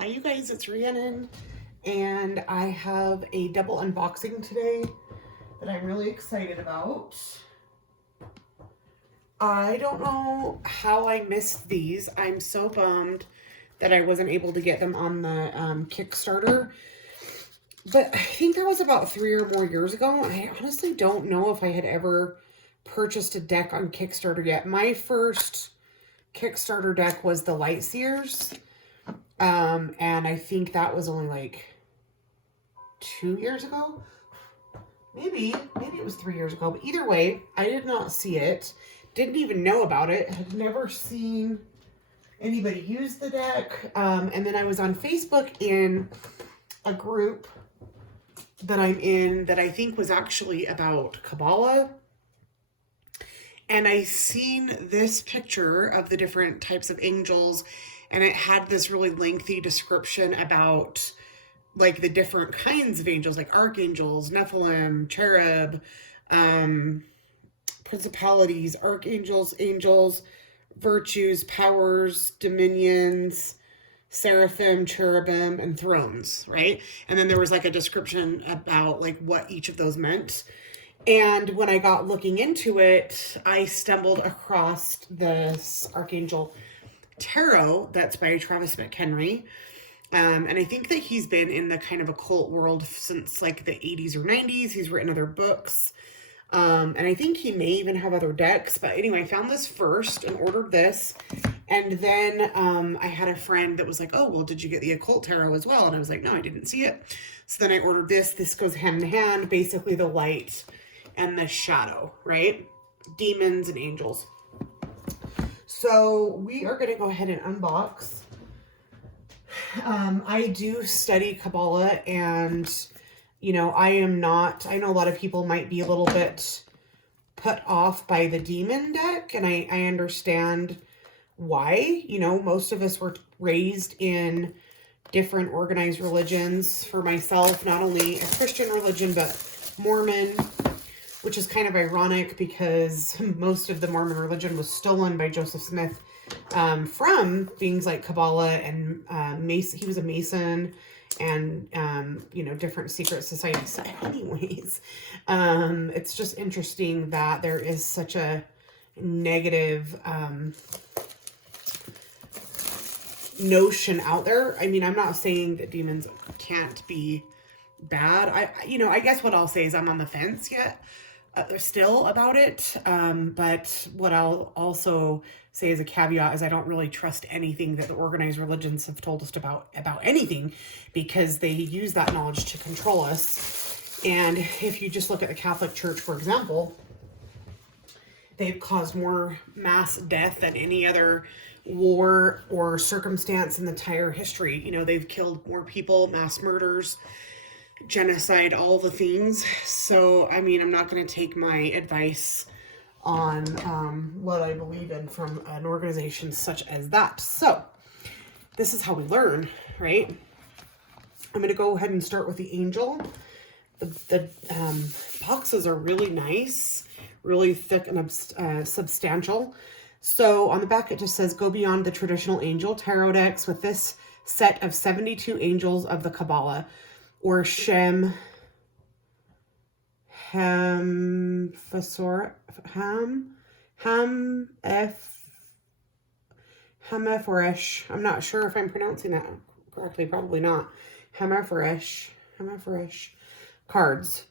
Hi you guys, it's Rhiannon, and I have a double unboxing today that I'm really excited about. I don't know how I missed these. I'm so bummed that I wasn't able to get them on the Kickstarter, but I think that was about 3 or more years ago. I honestly don't know if I had ever purchased a deck on Kickstarter yet. My first Kickstarter deck was the Lightseers. And I think that was only like 2 years ago. Maybe it was 3 years ago. But either way, I did not see it. Didn't even know about it. Had never seen anybody use the deck. And then I was on Facebook in a group that I'm in that I think was actually about Kabbalah. And I seen this picture of the different types of angels, and it had this really lengthy description about like the different kinds of angels, like archangels, Nephilim, cherub, principalities, archangels, angels, virtues, powers, dominions, seraphim, cherubim, and thrones, right? And then there was like a description about like what each of those meant. And when I got looking into it, I stumbled across this Archangel Tarot that's by Travis McHenry. And I think that he's been in the kind of occult world since like the 80s or 90s. He's written other books. And I think he may even have other decks. But anyway, I found this first and ordered this. And then I had a friend that was like, oh, well, did you get the occult tarot as well? And I was like, no, I didn't see it. So then I ordered this. This goes hand in hand, basically the light and the shadow, right? Demons and angels. So we are going to go ahead and unbox. I do study Kabbalah, and, you know, I know a lot of people might be a little bit put off by the demon deck, and I understand why. You know, most of us were raised in different organized religions. For myself, not only a Christian religion, but Mormon, which is kind of ironic because most of the Mormon religion was stolen by Joseph Smith from things like Kabbalah and Mason. He was a Mason and, you know, different secret societies. So anyways, it's just interesting that there is such a negative notion out there. I mean, I'm not saying that demons can't be bad. I guess what I'll say is I'm on the fence yet. Still about it, but what I'll also say as a caveat is I don't really trust anything that the organized religions have told us about anything, because they use that knowledge to control us. And if you just look at the Catholic Church, for example, they've caused more mass death than any other war or circumstance in the entire history. You know, they've killed more people, mass murders, genocide, all the things. So, I mean, I'm not going to take my advice on what I believe in from an organization such as that. So, this is how we learn, right? I'm going to go ahead and start with the angel. The boxes are really nice, really thick and substantial. So, on the back, it just says, go beyond the traditional angel tarot decks with this set of 72 angels of the Kabbalah, or Shem Hamephoresh. I'm not sure if I'm pronouncing that correctly. Probably not. Hamephoresh cards.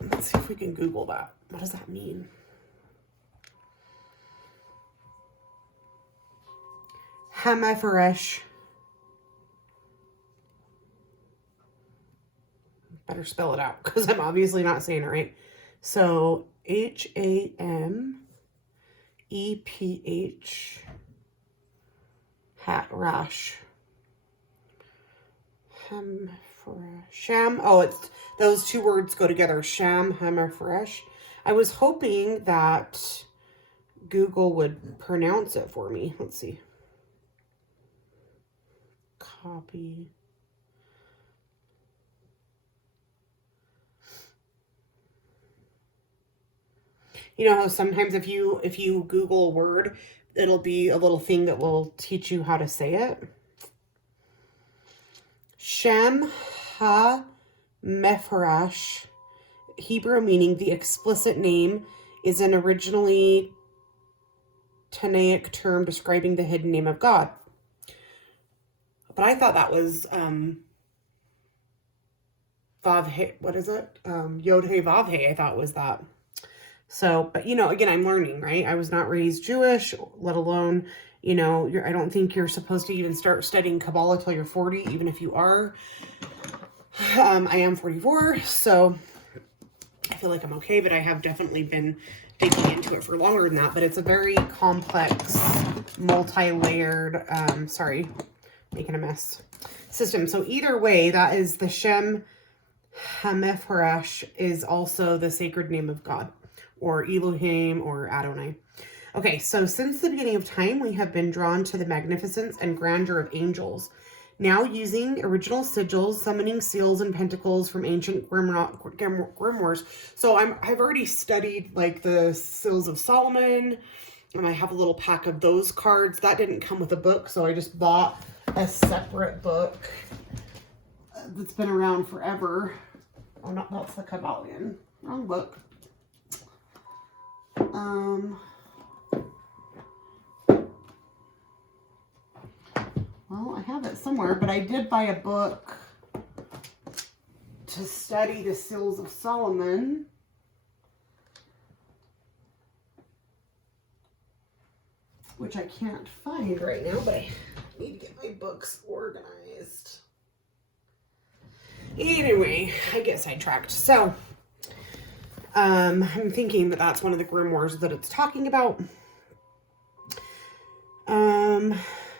Let's see if we can Google that. What does that mean? Hamephoresh. Better spell it out because I'm obviously not saying it right. So Hameph rash. Sham. Oh, it's those two words go together. Sham Hamephoresh. I was hoping that Google would pronounce it for me. Let's see. Copy. You know how sometimes if you Google a word, it'll be a little thing that will teach you how to say it. Shem ha-mepharash, Hebrew meaning the explicit name, is an originally Tanaic term describing the hidden name of God. But I thought that was Vav-He, what is it? Yod-He Vav-He, I thought was that. So, but again, I'm learning, right? I was not raised Jewish, let alone, I don't think you're supposed to even start studying Kabbalah till you're 40, even if you are. I am 44, so I feel like I'm okay, but I have definitely been digging into it for longer than that. But it's a very complex, multi-layered, making a mess, system. So either way, that is the Shem HaMepharash is also the sacred name of God, or Elohim, or Adonai. Okay, so since the beginning of time, we have been drawn to the magnificence and grandeur of angels. Now using original sigils, summoning seals and pentacles from ancient grimoires. So I've already studied like the Seals of Solomon, and I have a little pack of those cards. That didn't come with a book, so I just bought a separate book that's been around forever. Oh, no, that's the Kabbalion. Wrong book. Well, I have it somewhere, but I did buy a book to study the Seals of Solomon. Which I can't find right now, but I need to get my books organized. Anyway, I get sidetracked. So, I'm thinking that that's one of the grimoires that it's talking about.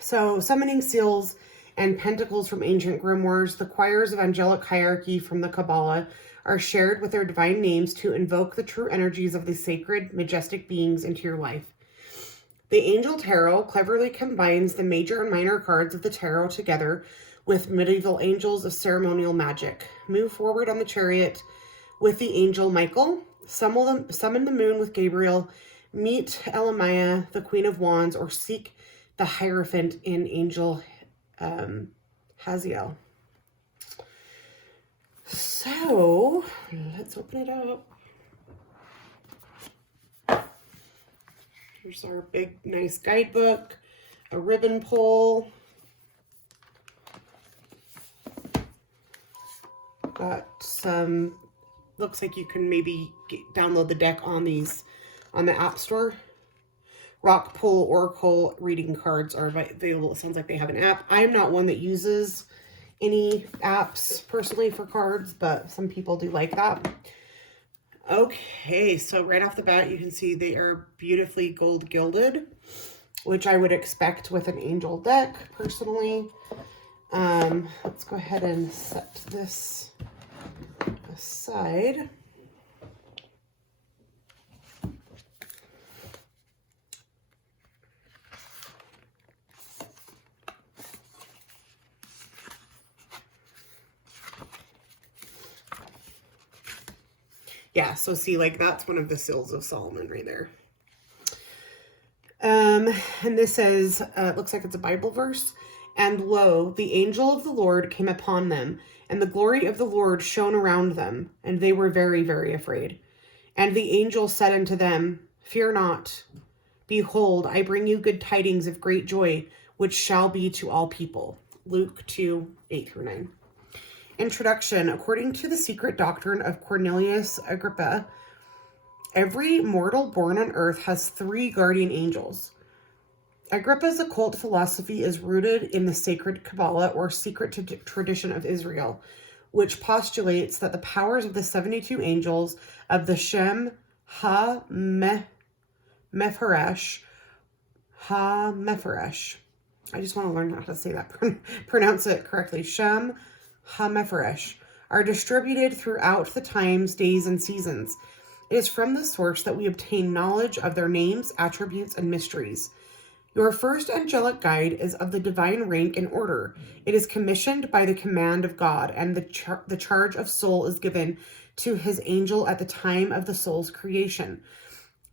So summoning seals and pentacles from ancient grimoires, the choirs of angelic hierarchy from the Kabbalah are shared with their divine names to invoke the true energies of the sacred, majestic beings into your life. The Angel Tarot cleverly combines the major and minor cards of the tarot together with medieval angels of ceremonial magic. Move forward on the chariot with the Angel Michael, summon the moon with Gabriel, meet Elamia, the Queen of Wands, or seek the Hierophant in Angel Haziel. So, let's open it up. Here's our big, nice guidebook, a ribbon pull. Got some, looks like you can maybe download the deck on the App Store. Rock Pull Oracle reading cards are available. It sounds like they have an app. I am not one that uses any apps personally for cards, but some people do like that. Okay, so right off the bat, you can see they are beautifully gold gilded, which I would expect with an angel deck, personally. Let's go ahead and set this aside. Yeah, so see, like, that's one of the Seals of Solomon right there. And this says, it looks like it's a Bible verse. And lo, the angel of the Lord came upon them, and the glory of the Lord shone around them, and they were very, very afraid. And the angel said unto them, Fear not. Behold, I bring you good tidings of great joy, which shall be to all people. Luke 2, 8-9. Introduction. According to the secret doctrine of Cornelius Agrippa, every mortal born on earth has 3 guardian angels. Agrippa's occult philosophy is rooted in the sacred Kabbalah, or secret tradition of Israel, which postulates that the powers of the 72 angels of the Shem ha-mepharash, I just want to learn how to say that, pronounce it correctly, Shem ha-mepharash, are distributed throughout the times, days, and seasons. It is from this source that we obtain knowledge of their names, attributes, and mysteries. Your first angelic guide is of the divine rank and order. It is commissioned by the command of God, and the charge of soul is given to his angel at the time of the soul's creation.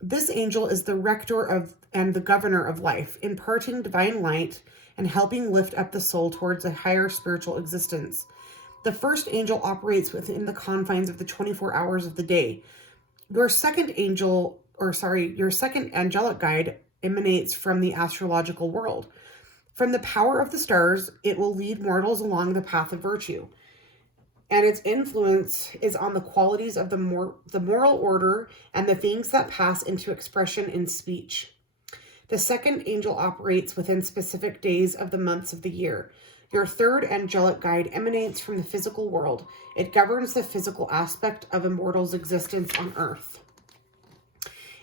This angel is the rector of and the governor of life, imparting divine light and helping lift up the soul towards a higher spiritual existence. The first angel operates within the confines of the 24 hours of the day. Your second angelic guide emanates from the astrological world. From the power of the stars, it will lead mortals along the path of virtue. And its influence is on the qualities of the moral order and the things that pass into expression in speech. The second angel operates within specific days of the months of the year. Your third angelic guide emanates from the physical world. It governs the physical aspect of a mortal's existence on earth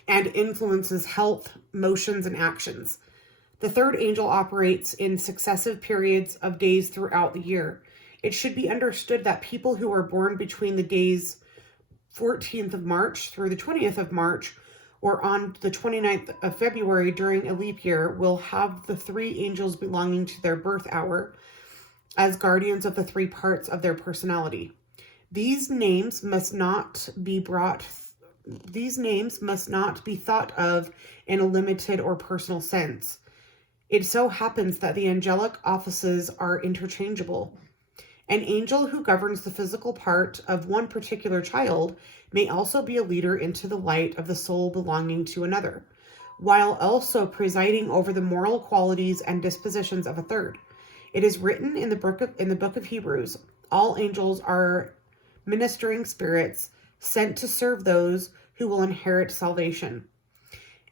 and influences health, motions, and actions. The third angel operates in successive periods of days throughout the year. It should be understood that people who are born between the days 14th of March through the 20th of March or on the 29th of February during a leap year will have the three angels belonging to their birth hour as guardians of the three parts of their personality. These names must not be thought of in a limited or personal sense. It so happens that the angelic offices are interchangeable. An angel who governs the physical part of one particular child may also be a leader into the light of the soul belonging to another, while also presiding over the moral qualities and dispositions of a third. It is written in the book of Hebrews, all angels are ministering spirits sent to serve those who will inherit salvation.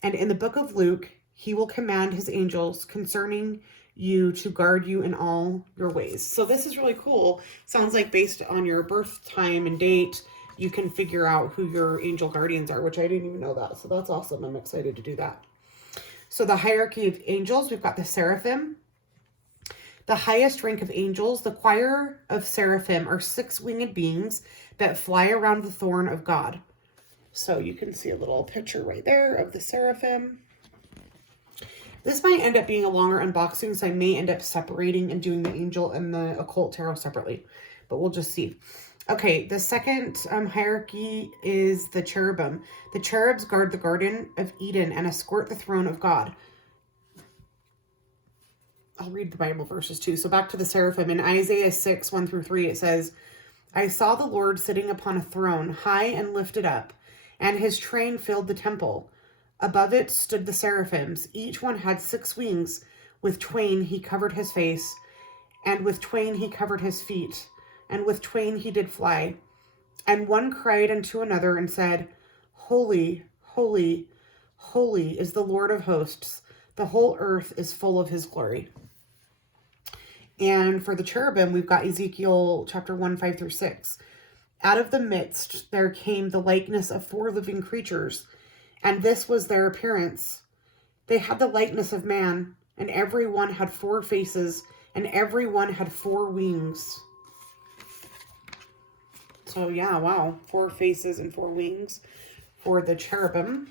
And in the book of Luke, he will command his angels concerning you to guard you in all your ways. So this is really cool. Sounds like based on your birth time and date, you can figure out who your angel guardians are, which I didn't even know that. So that's awesome. I'm excited to do that. So the hierarchy of angels, we've got the seraphim. The highest rank of angels, the choir of seraphim, are 6 winged beings that fly around the throne of God. So you can see a little picture right there of the seraphim. This might end up being a longer unboxing, so I may end up separating and doing the angel and the occult tarot separately, but we'll just see. Okay, the second hierarchy is the cherubim. The cherubs guard the Garden of Eden and escort the throne of God. I'll read the Bible verses too. So back to the seraphim. In Isaiah 6, 1 through 3, it says, I saw the Lord sitting upon a throne, high and lifted up, and his train filled the temple. Above it stood the seraphims. Each one had 6 wings. With twain he covered his face, and with twain he covered his feet, and with twain he did fly. And one cried unto another and said, Holy, holy, holy is the Lord of hosts. The whole earth is full of his glory. And for the cherubim, we've got Ezekiel chapter 1, 5 through 6. Out of the midst there came the likeness of 4 living creatures, and this was their appearance. They had the likeness of man, and every one had 4 faces, and every one had 4 wings. So yeah, wow, 4 faces and 4 wings for the cherubim.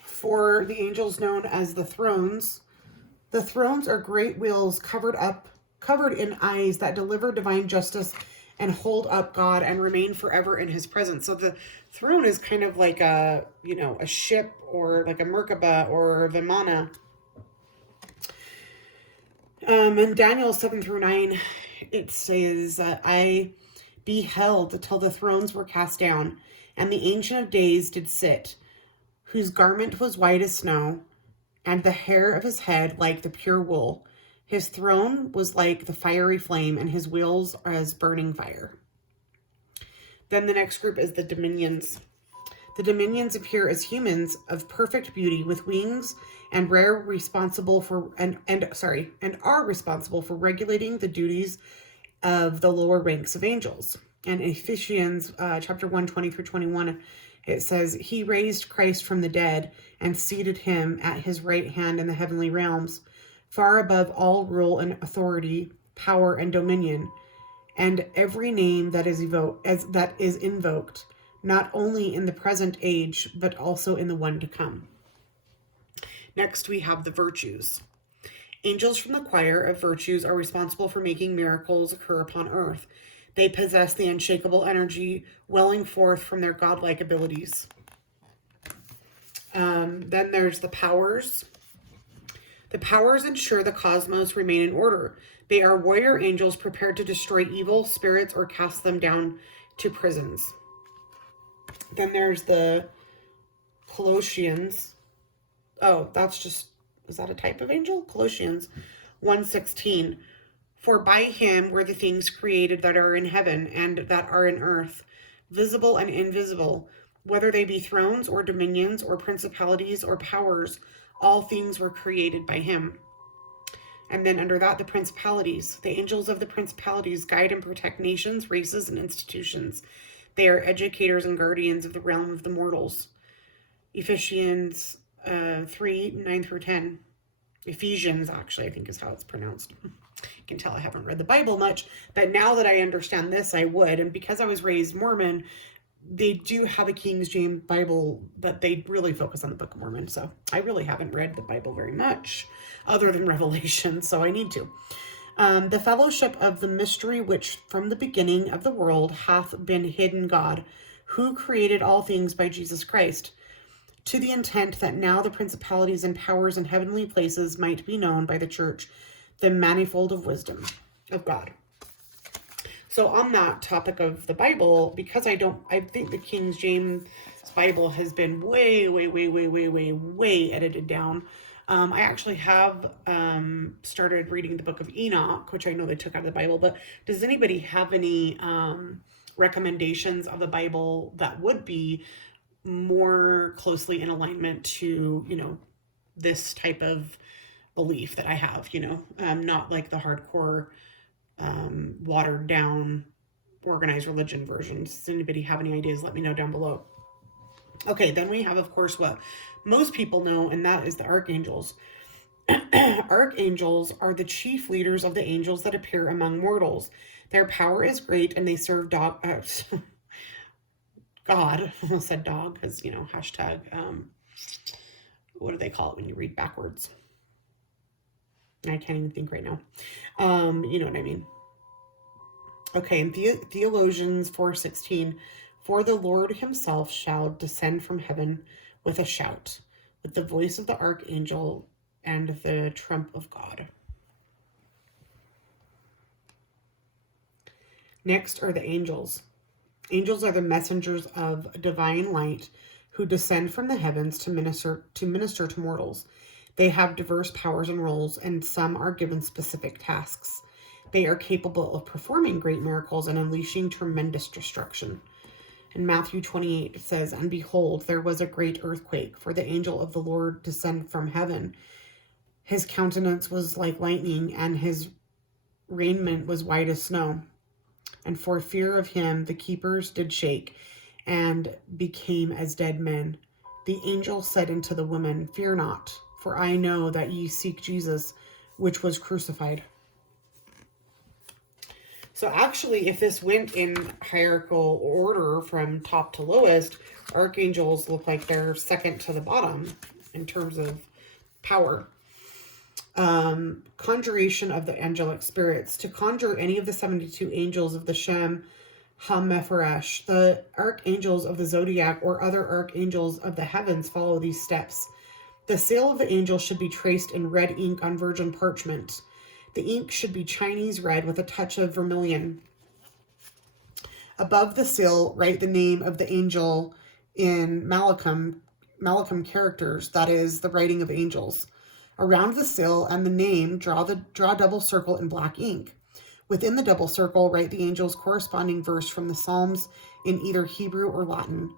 For the angels known as the thrones are great wheels covered in eyes that deliver divine justice and hold up God and remain forever in his presence. So the throne is kind of like a ship or like a Merkaba or a Vimana. In Daniel 7 through 9, it says, I beheld till the thrones were cast down, and the Ancient of Days did sit, whose garment was white as snow, and the hair of his head like the pure wool. His throne was like the fiery flame, and his wheels are as burning fire. Then the next group is the dominions. The dominions appear as humans of perfect beauty with wings and are responsible for regulating the duties of the lower ranks of angels. And Ephesians chapter 1, 20 through 21, it says, he raised Christ from the dead and seated him at his right hand in the heavenly realms, far above all rule and authority, power and dominion, and every name that is invoked, not only in the present age, but also in the one to come. Next, we have the virtues. Angels from the choir of virtues are responsible for making miracles occur upon earth. They possess the unshakable energy welling forth from their godlike abilities. Then there's the powers. The powers ensure the cosmos remain in order. They are warrior angels prepared to destroy evil spirits or cast them down to prisons. Then there's the Colossians. Oh, that's just, is that a type of angel? Colossians 1:16. For by him were the things created that are in heaven and that are in earth, visible and invisible, whether they be thrones or dominions or principalities or powers, all things were created by him. And then under that, the principalities. The angels of the principalities guide and protect nations, races, and institutions. They are educators and guardians of the realm of the mortals. Ephesians 3:9-10. Ephesians, actually, I think is how it's pronounced. You can tell I haven't read the Bible much, but now that I understand this, I would. And because I was raised Mormon, they do have a King James Bible, but they really focus on the Book of Mormon. So I really haven't read the Bible very much, other than Revelation, so I need to. The fellowship of the mystery which from the beginning of the world hath been hidden God, who created all things by Jesus Christ, to the intent that now the principalities and powers in heavenly places might be known by the church, the manifold of wisdom of God. So on that topic of the Bible, because I think the King James Bible has been way edited down. I actually have started reading the book of Enoch, which I know they took out of the Bible, but does anybody have any recommendations of the Bible that would be more closely in alignment to, this type of belief that I have, not like the hardcore, watered down, organized religion versions? Does anybody have any ideas? Let me know down below. Okay, then we have, of course, what most people know, and that is the archangels. Archangels are the chief leaders of the angels that appear among mortals. Their power is great, and they serve God. I almost said dog, because, hashtag, what do they call it when you read backwards? I can't even think right now. You know what I mean. Okay, in Theologians 4:16, for the Lord himself shall descend from heaven with a shout, with the voice of the archangel and the trump of God. Next are the angels. Angels are the messengers of divine light who descend from the heavens to minister to mortals. They have diverse powers and roles, and some are given specific tasks. They are capable of performing great miracles and unleashing tremendous destruction. In Matthew 28, it says, and behold, there was a great earthquake, for the angel of the Lord descended from heaven. His countenance was like lightning, and his raiment was white as snow. And for fear of him, the keepers did shake, and became as dead men. The angel said unto the women, fear not, for I know that ye seek Jesus, which was crucified. So actually, if this went in hierarchical order from top to lowest, archangels look like they're second to the bottom in terms of power. Conjuration of the angelic spirits. To conjure any of the 72 angels of the Shem HaMephorash, the archangels of the zodiac, or other archangels of the heavens follow these steps. The seal of the angel should be traced in red ink on virgin parchment. The ink should be Chinese red with a touch of vermilion. Above the seal, write the name of the angel in Malachim characters, that is, the writing of angels. Around the seal and the name, draw a double circle in black ink. Within the double circle, write the angel's corresponding verse from the Psalms in either Hebrew or Latin.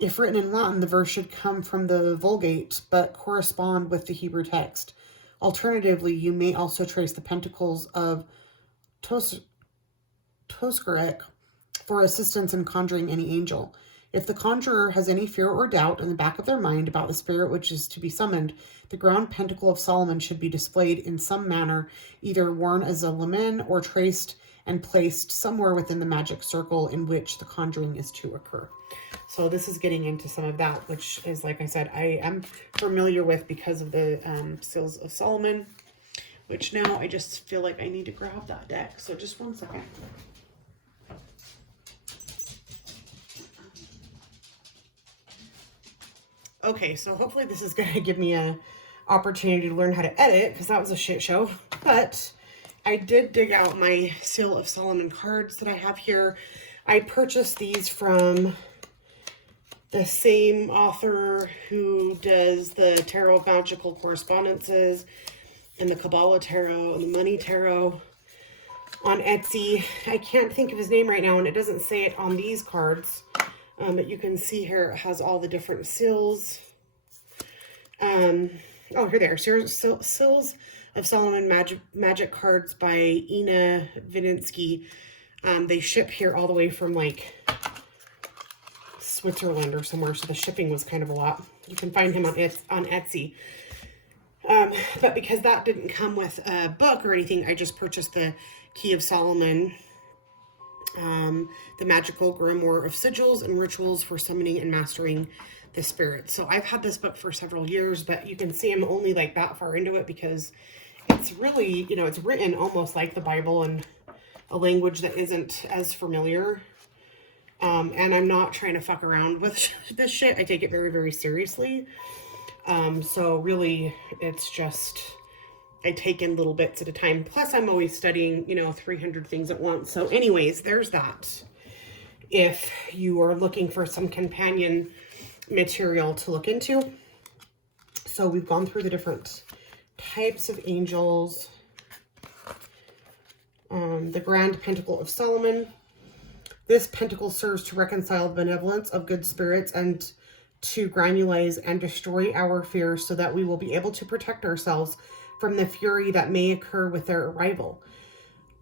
If written in Latin, the verse should come from the Vulgate, but correspond with the Hebrew text. Alternatively, you may also trace the Pentacles of Toskerek for assistance in conjuring any angel. If the conjurer has any fear or doubt in the back of their mind about the spirit which is to be summoned, the ground Pentacle of Solomon should be displayed in some manner, either worn as a leman or traced and placed somewhere within the magic circle in which the conjuring is to occur. So this is getting into some of that, which is, like I said, I am familiar with because of the Seals of Solomon, which now I just feel like I need to grab that deck. So just one second. Okay, so hopefully this is going to give me a opportunity to learn how to edit because that was a shit show. But I did dig out my Seal of Solomon cards that I have here. I purchased these from the same author who does the Tarot Magical Correspondences and the Kabbalah Tarot and the Money Tarot on Etsy. I can't think of his name right now, and it doesn't say it on these cards. But you can see here it has all the different seals. Oh, here they are. Seals of Solomon Magic cards by Ina Vininsky. They ship here all the way from like Switzerland or somewhere, so the shipping was kind of a lot. You can find him on Etsy. But because that didn't come with a book or anything, I just purchased the Key of Solomon, the Magical Grimoire of Sigils and Rituals for Summoning and Mastering the Spirits. So I've had this book for several years, but you can see I'm only like that far into it because it's really, you know, it's written almost like the Bible in a language that isn't as familiar. And I'm not trying to fuck around with this shit. I take it very, very seriously. So really, it's just, I take in little bits at a time. Plus, I'm always studying, you know, 300 things at once. So anyways, there's that. If you are looking for some companion material to look into. So we've gone through the different types of angels. The Grand Pentacle of Solomon. This pentacle serves to reconcile the benevolence of good spirits and to granulize and destroy our fears so that we will be able to protect ourselves from the fury that may occur with their arrival.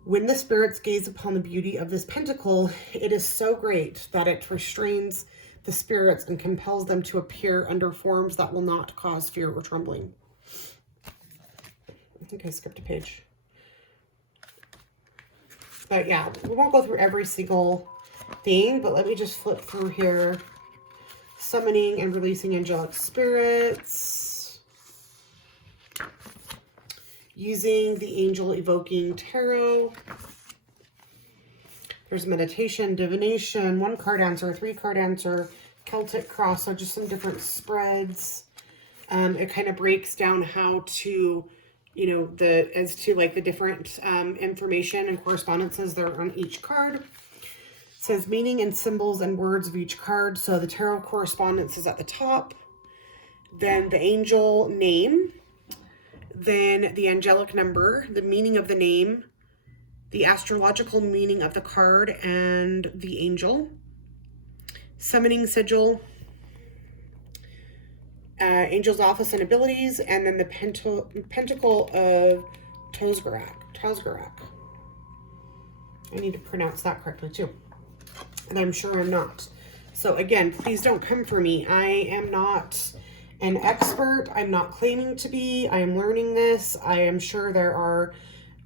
When the spirits gaze upon the beauty of this pentacle, it is so great that it restrains the spirits and compels them to appear under forms that will not cause fear or trembling. I think I skipped a page. But yeah, we won't go through every single thing, but let me just flip through here. Summoning and releasing angelic spirits. Using the Angel Evoking Tarot. There's meditation, divination, 1-card answer, 3-card answer, Celtic cross, so just some different spreads. It kind of breaks down how to, you know, as to like the different information and correspondences that are on each card. It says meaning and symbols and words of each card. So the tarot correspondence is at the top. Then the angel name. Then the angelic number, the meaning of the name, the astrological meaning of the card and the angel. Summoning sigil. Angel's office and abilities, and then the Pentacle of Tozgarak. I need to pronounce that correctly too. And I'm sure I'm not. So again, please don't come for me. I am not an expert. I'm not claiming to be. I am learning this. I am sure there are,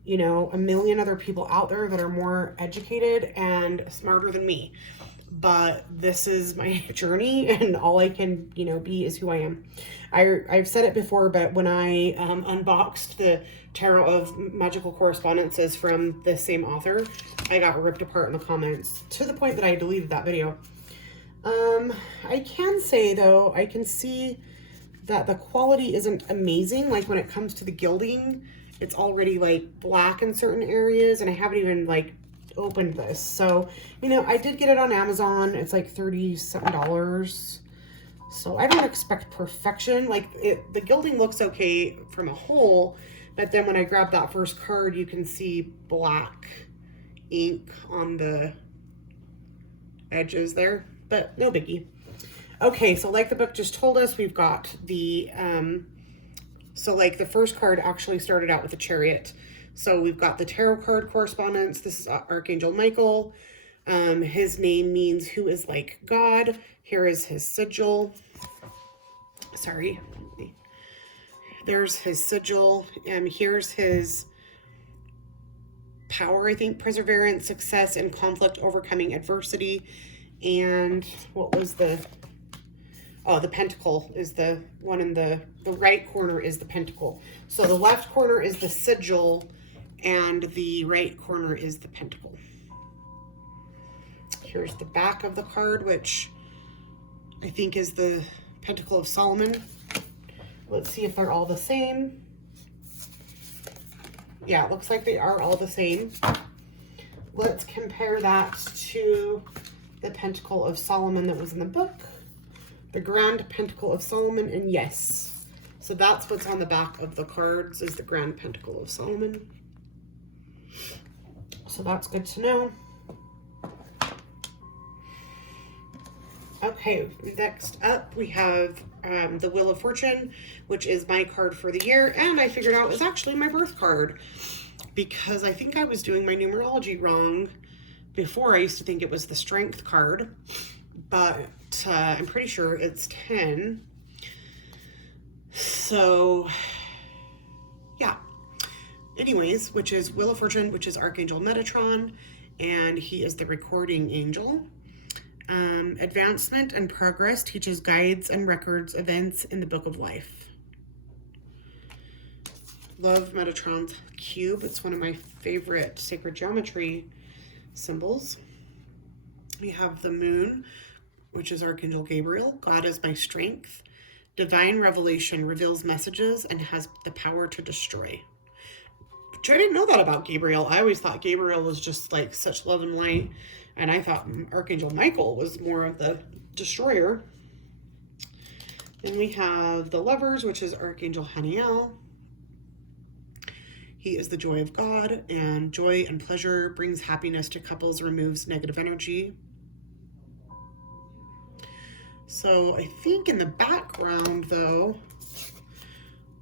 you know, a million other people out there that are more educated and smarter than me. But this is my journey, and all I can, you know, be is who I am. I've said it before, but when I unboxed the Tarot of Magical Correspondences from the same author, I got ripped apart in the comments to the point that I deleted that video. I can say, though, I can see that the quality isn't amazing. Like, when it comes to the gilding, it's already, like, black in certain areas, and I haven't even, like, opened this. So, you know, I did get it on Amazon. It's like $30-something. So I don't expect perfection. Like, the gilding looks okay from a whole, but then when I grab that first card, you can see black ink on the edges there, but no biggie. Okay, so like the book just told us, we've got the, so like the first card actually started out with a chariot. So we've got the tarot card correspondence. This is Archangel Michael. His name means who is like God. Here is his sigil. Sorry. There's his sigil. Here's his power, I think, perseverance, success, and conflict, overcoming adversity. And what was the Pentacle is the one in the right corner is the Pentacle. So the left corner is the sigil, and the right corner is the Pentacle. Here's the back of the card, which I think is the Pentacle of Solomon. Let's see if they're all the same. Yeah, it looks like they are all the same. Let's compare that to the Pentacle of Solomon that was in the book. The Grand Pentacle of Solomon, and yes. So that's what's on the back of the cards, is the Grand Pentacle of Solomon. So that's good to know. Okay, next up we have the Wheel of Fortune, which is my card for the year, and I figured out it was actually my birth card because I think I was doing my numerology wrong before. I used to think it was the Strength card, but I'm pretty sure it's 10. So, yeah. Anyways, which is Wheel of Fortune, which is Archangel Metatron, and he is the recording angel. Advancement and progress teaches guides and records events in the book of life. Love Metatron's cube. It's one of my favorite sacred geometry symbols. We have the moon, which is Archangel Gabriel. God is my strength. Divine revelation reveals messages and has the power to destroy. Which I didn't know that about Gabriel. I always thought Gabriel was just like such love and light. And I thought Archangel Michael was more of the destroyer. Then we have the Lovers, which is Archangel Haniel. He is the joy of God, and joy and pleasure brings happiness to couples, removes negative energy. So I think in the background, though,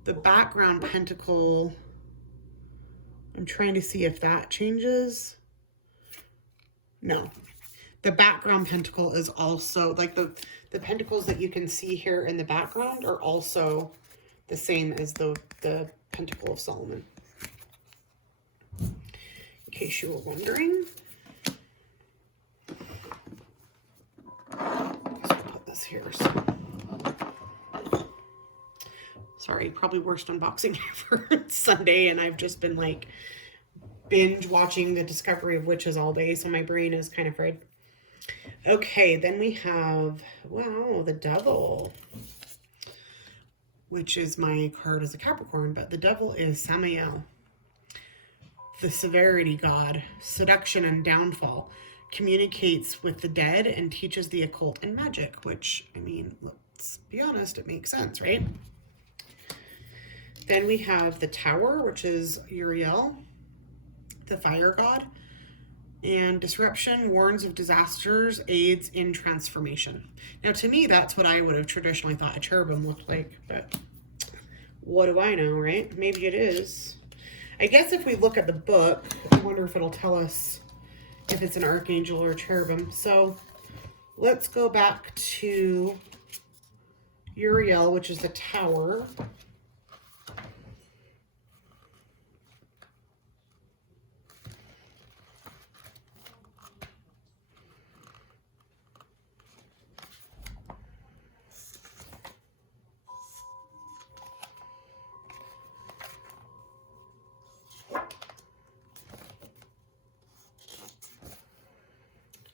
the background pentacle, I'm trying to see if that changes. No, the background pentacle is also, like the pentacles that you can see here in the background are also the same as the Pentacle of Solomon. In case you were wondering. Let's put this here. Sorry, probably worst unboxing ever. It's Sunday and I've just been like binge watching the Discovery of Witches all day, so my brain is kind of fried. Okay, then we have, wow, the Devil, which is my card as a Capricorn, but the Devil is Samael, the severity god, seduction and downfall, communicates with the dead and teaches the occult and magic, which, I mean, let's be honest, it makes sense, right? Then we have the Tower, which is Uriel, the fire god, and disruption warns of disasters, aids in transformation. Now, to me, that's what I would have traditionally thought a cherubim looked like, but what do I know, right? Maybe it is. I guess if we look at the book, I wonder if it'll tell us if it's an archangel or a cherubim. So let's go back to Uriel, which is the Tower.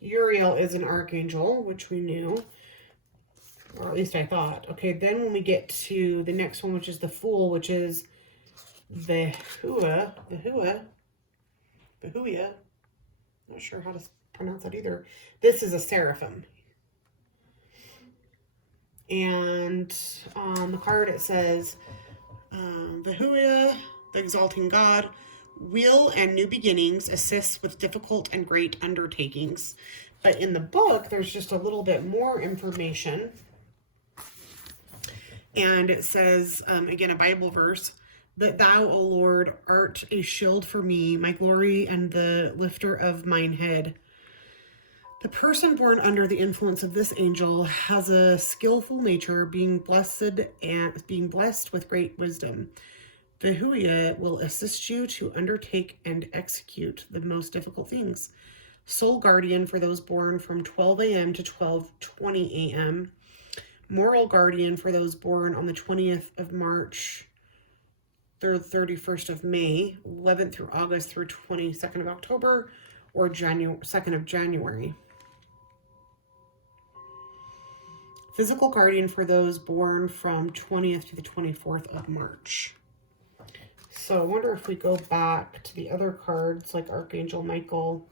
Uriel is an archangel, which we knew, or at least I thought. Okay, then when we get to the next one, which is the Fool, which is Behuia. Not sure how to pronounce that either. This is a seraphim. And on the card it says, Behuia, the exalting God, will and new beginnings, assists with difficult and great undertakings. But in the book, there's just a little bit more information. And it says, again, a Bible verse, that thou, O Lord, art a shield for me, my glory and the lifter of mine head. The person born under the influence of this angel has a skillful nature, being blessed with great wisdom. Behuia will assist you to undertake and execute the most difficult things. Soul guardian for those born from 12 a.m. to 12:20 a.m. Moral guardian for those born on the 20th of March through 31st of May, 11th through August through 22nd of October, or 2nd of January. Physical guardian for those born from 20th to the 24th of March. So I wonder if we go back to the other cards, like Archangel Michael.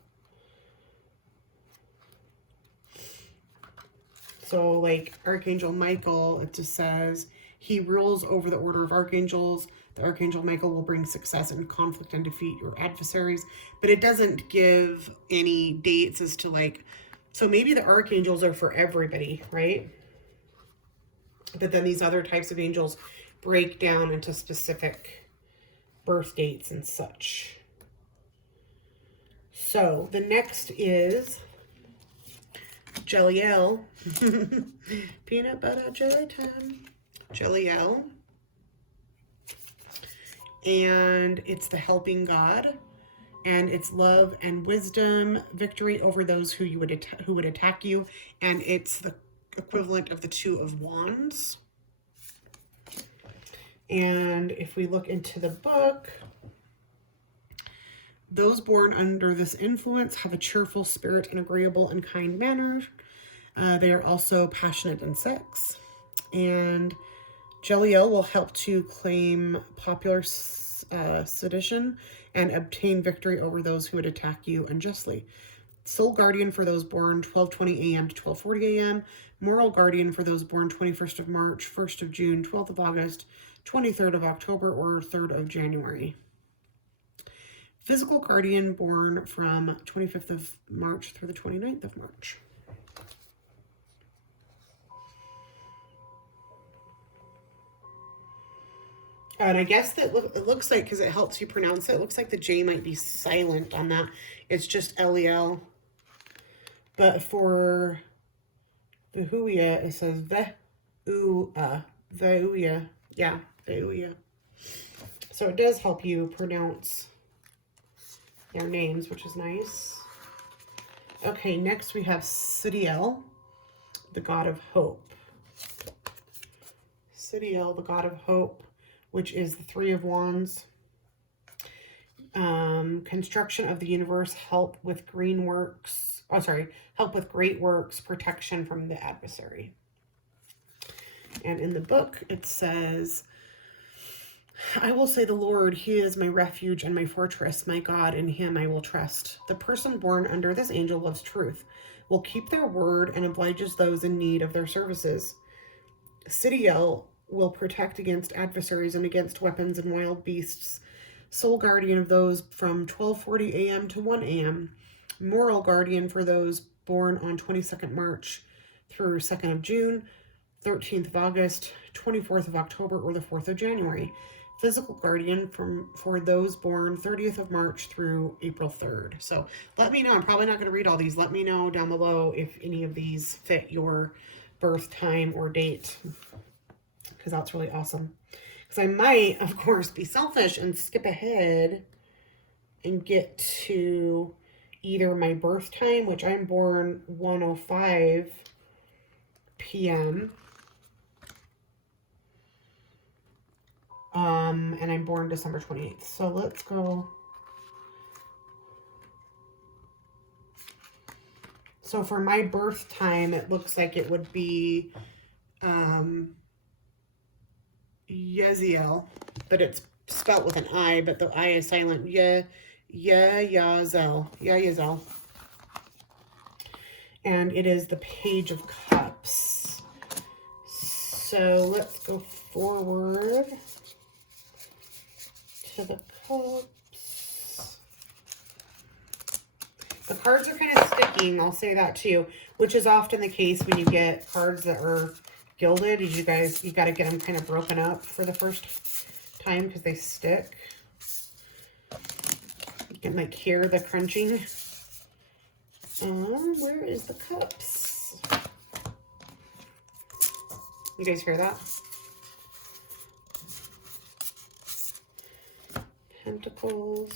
So like Archangel Michael, it just says, he rules over the order of archangels. The Archangel Michael will bring success in conflict and defeat your adversaries. But it doesn't give any dates as to like, so maybe the archangels are for everybody, right? But then these other types of angels break down into specific birth dates and such. So the next is Jeliel. Peanut butter jelly time. Jeliel. And it's the helping God. And it's love and wisdom, victory over those who would attack you. And it's the equivalent of the Two of Wands. And if we look into the book, those born under this influence have a cheerful spirit and agreeable and kind manner. They are also passionate in sex. And Jeliel will help to claim popular sedition and obtain victory over those who would attack you unjustly. Soul guardian for those born 12:20 a.m. to 12:40 a.m. Moral guardian for those born 21st of March, 1st of June, 12th of August, 23rd of October, or 3rd of January. Physical guardian born from 25th of March through the 29th of March. And I guess that it looks like, because it helps you pronounce it, looks like the J might be silent on that. It's just L-E-L. But for the Huya, it says Ve-U-A. Ve-U-Ya. Yeah, Ve-U-Ya. So it does help you pronounce their names, which is nice. Okay, next we have Sidiel, the God of Hope. Sidiel, the God of Hope, which is the Three of Wands. Construction of the universe, help with great works, protection from the adversary. And in the book, it says, I will say the Lord, he is my refuge and my fortress, my God, in him I will trust. The person born under this angel loves truth, will keep their word, and obliges those in need of their services. Sidiel will protect against adversaries and against weapons and wild beasts. Soul guardian of those from 12:40 a.m. to 1 a.m. Moral guardian for those born on 22nd March through 2nd of June, 13th of August, 24th of October, or the 4th of January. Physical guardian for those born 30th of March through April 3rd. So let me know. I'm probably not going to read all these. Let me know down below if any of these fit your birth time or date, because that's really awesome. Because I might, of course, be selfish and skip ahead and get to either my birth time, which I'm born 1:05 p.m. And I'm born December 28th. So let's go. So for my birth time, it looks like it would be Yeziel, but it's spelt with an I, but the I is silent. Yazel. And it is the Page of Cups. So let's go forward to the cups. The cards are kind of sticking, I'll say that too, which is often the case when you get cards that are gilded. You got to get them kind of broken up for the first time because they stick. You can like hear the crunching. Where is the cups? You guys hear that? Pentacles.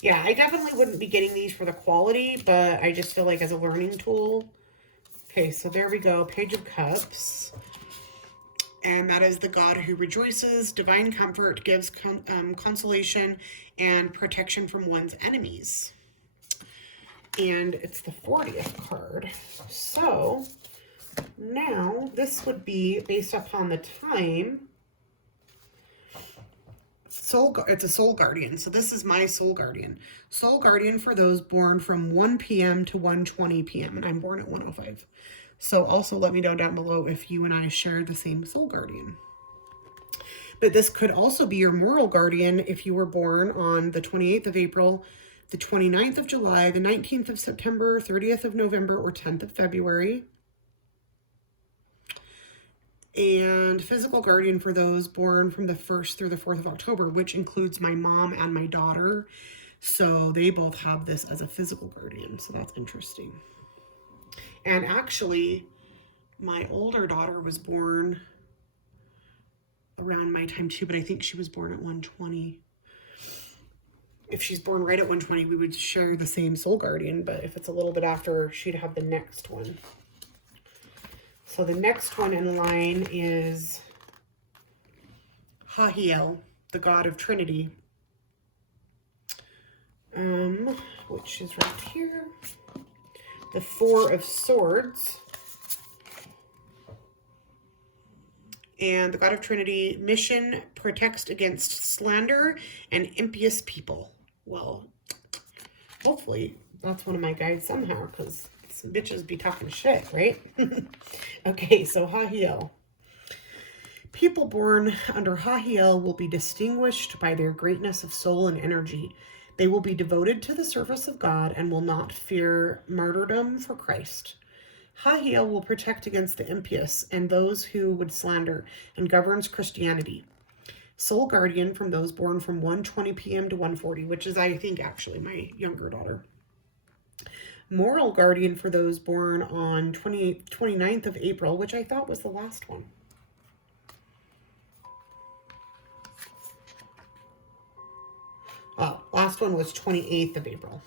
Yeah, I definitely wouldn't be getting these for the quality, but I just feel like as a learning tool. Okay, so there we go. Page of Cups. And that is the God who rejoices, divine comfort, gives consolation, and protection from one's enemies. And it's the 40th card. So now this would be based upon the time. It's a soul guardian. So this is my soul guardian. Soul guardian for those born from 1 p.m. to 1:20 p.m. And I'm born at 1:05. So also let me know down below if you and I share the same soul guardian. But this could also be your moral guardian if you were born on the 28th of April, the 29th of July, the 19th of September, 30th of November, or 10th of February. And physical guardian for those born from the 1st through the 4th of October, which includes my mom and my daughter. So they both have this as a physical guardian. So that's interesting. And actually, my older daughter was born around my time too, but I think she was born at 1:20. If she's born right at 1:20, we would share the same soul guardian, but if it's a little bit after, she'd have the next one. So the next one in line is Hahiel, the God of Trinity, which is right here. The Four of Swords. And the God of Trinity, mission protects against slander and impious people. Well, hopefully that's one of my guides somehow, because some bitches be talking shit, right? Okay, so Hahiel. People born under Hahiel will be distinguished by their greatness of soul and energy. They will be devoted to the service of God and will not fear martyrdom for Christ. Hahiel will protect against the impious and those who would slander and governs Christianity. Soul guardian from those born from 1:20 p.m. to 1:40, which is, I think, actually my younger daughter. Moral guardian for those born on 29th of April, which I thought was the last one. Oh, last one was 28th of April.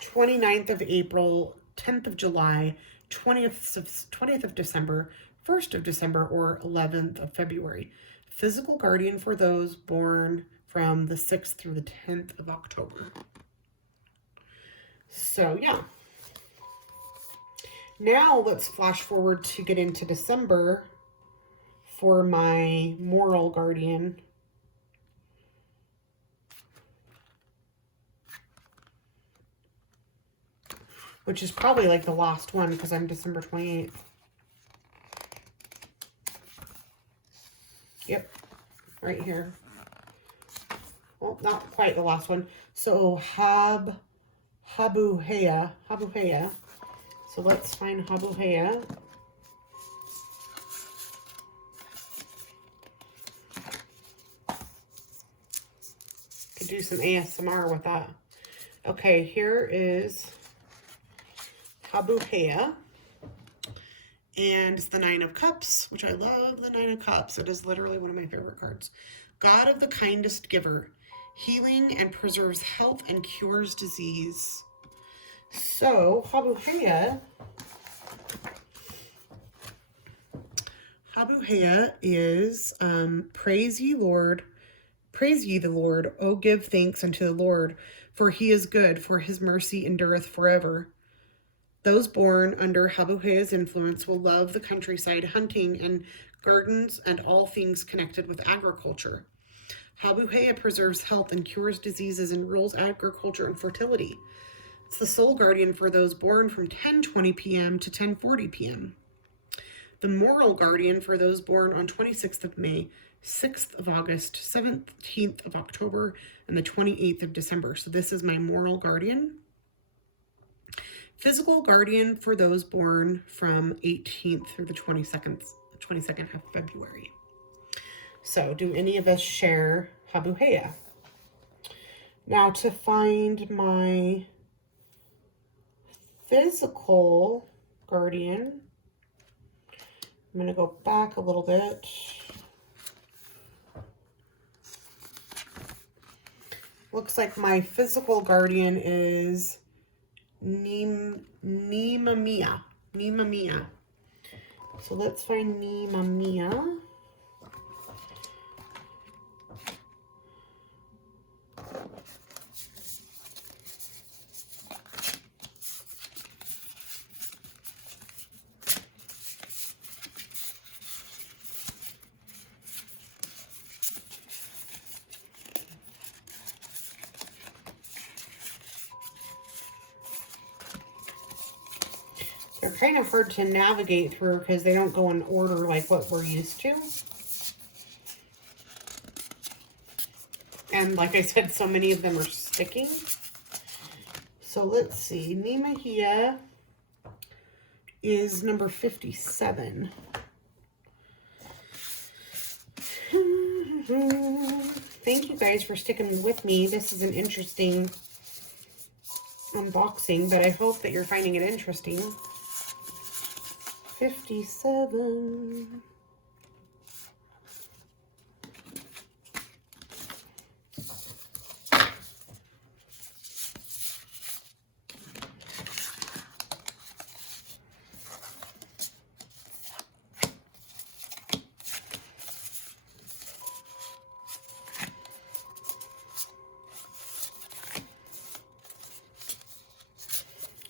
29th of April, 10th of July, 20th of December, 1st of December, or 11th of February. Physical guardian for those born from the 6th through the 10th of October. So, yeah. Now let's flash forward to get into December for my moral guardian. Which is probably like the last one because I'm December 28th. Yep, right here. Well, not quite the last one. So Habuhea. So let's find Habuhea. Could do some ASMR with that. Okay, here is Habuhea, and it's the Nine of Cups, which I love the Nine of Cups. It is literally one of my favorite cards. God of the kindest giver, healing and preserves health and cures disease. So Habuhea is praise ye the Lord, O give thanks unto the Lord, for he is good, for his mercy endureth forever. Those born under Habuhea's influence will love the countryside, hunting, and gardens, and all things connected with agriculture. Habuhea preserves health and cures diseases and rules agriculture and fertility. It's the soul guardian for those born from 10:20 p.m. to 10:40 p.m. The moral guardian for those born on 26th of May, 6th of August, 17th of October, and the 28th of December. So this is my moral guardian. Physical guardian for those born from 18th through the 22nd of February. So, do any of us share Habuhea? Now, to find my physical guardian, I'm going to go back a little bit. Looks like my physical guardian is Nemamia. So let's find Nima Mia. They're kind of hard to navigate through because they don't go in order like what we're used to. And like I said, so many of them are sticking. So let's see. Nimahia is number 57. Thank you guys for sticking with me. This is an interesting unboxing, but I hope that you're finding it interesting. 57.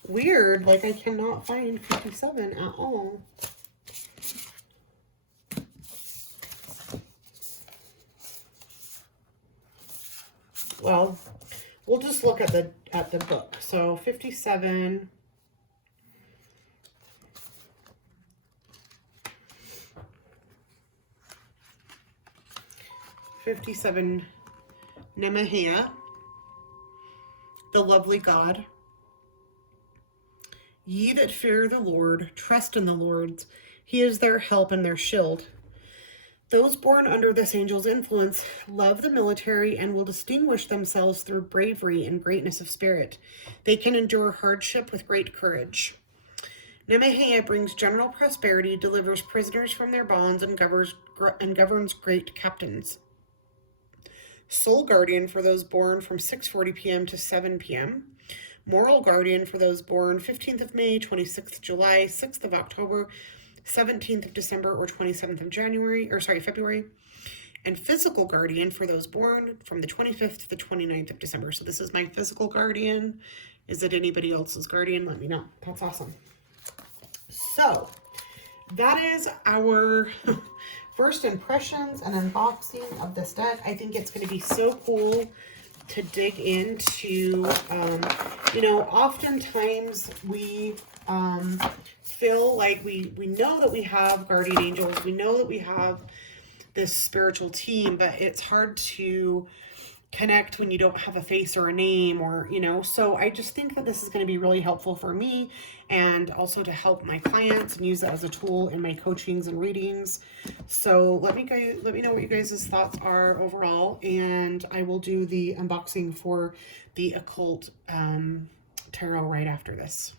Weird, like I cannot find 57 at all. Well, we'll just look at the book. So 57. Nemahia, the lovely God. Ye that fear the Lord, trust in the Lord. He is their help and their shield. Those born under this angel's influence love the military and will distinguish themselves through bravery and greatness of spirit. They can endure hardship with great courage. Nemahia brings general prosperity, delivers prisoners from their bonds, and governs great captains. Soul guardian for those born from 6:40 p.m. to 7 p.m. Moral guardian for those born 15th of May, 26th of July, 6th of October, 17th of December, or 27th of February. And physical guardian for those born from the 25th to the 29th of December. So this is my physical guardian. Is it anybody else's guardian? Let me know. That's awesome. So that is our first impressions and unboxing of this deck. I think it's going to be so cool to dig into. Oftentimes we feel like we know that we have guardian angels. We know that we have this spiritual team, but it's hard to connect when you don't have a face or a name, or so I just think that this is going to be really helpful for me, and also to help my clients and use it as a tool in my coachings and readings. So let me know what you guys' thoughts are overall, and I will do the unboxing for the occult tarot right after this.